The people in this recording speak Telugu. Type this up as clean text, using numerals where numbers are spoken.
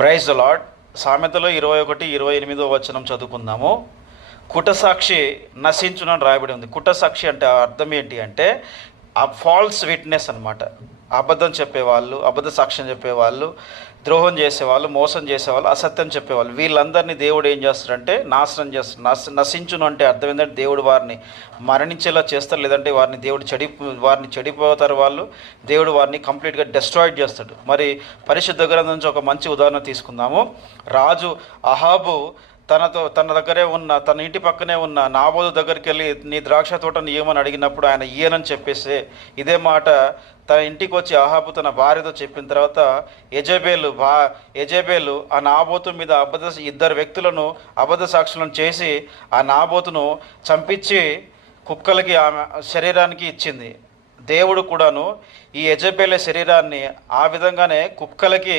Praise the lord. సామెతలు 21:28 వచనం చదువుకుందాము. కుటసాక్షి నశించునని రాయబడి ఉంది. కుటసాక్షి అంటే అర్థం ఏంటి అంటే ఆ ఫాల్స్ విట్నెస్ అనమాట. అబద్ధం చెప్పేవాళ్ళు, అబద్ధ సాక్ష్యం చెప్పేవాళ్ళు, ద్రోహం చేసేవాళ్ళు, మోసం చేసేవాళ్ళు, అసత్యం చెప్పేవాళ్ళు, వీళ్ళందరినీ దేవుడు ఏం చేస్తాడంటే నాశనం చేస్తాడు. నశించును అంటే అర్థం ఏంటంటే దేవుడు వారిని మరణించేలా చేస్తారు, లేదంటే వారిని చెడిపోతారు వాళ్ళు. దేవుడు వారిని కంప్లీట్గా డెస్ట్రాయిడ్ చేస్తాడు. మరి పరిశుద్ధ గ్రంథం నుంచి ఒక మంచి ఉదాహరణ తీసుకుందాము. రాజు అహాబు తన దగ్గరే ఉన్న, తన ఇంటి పక్కనే ఉన్న నాబోతు దగ్గరికి వెళ్ళి నీ ద్రాక్ష తోటను ఇయ్యమని అడిగినప్పుడు ఆయన ఇయ్యనని చెప్పేసి ఇదే మాట తన ఇంటికి వచ్చి అహాబు తన భార్యతో చెప్పిన తర్వాత యజబేలు ఆ నాబోతు మీద ఇద్దరు వ్యక్తులను అబద్ధ సాక్షులను చేసి ఆ నాబోతును చంపించి కుక్కలకి ఆమె శరీరానికి ఇచ్చింది. దేవుడు కూడాను ఈ యజబేలు శరీరాన్ని ఆ విధంగానే కుక్కలకి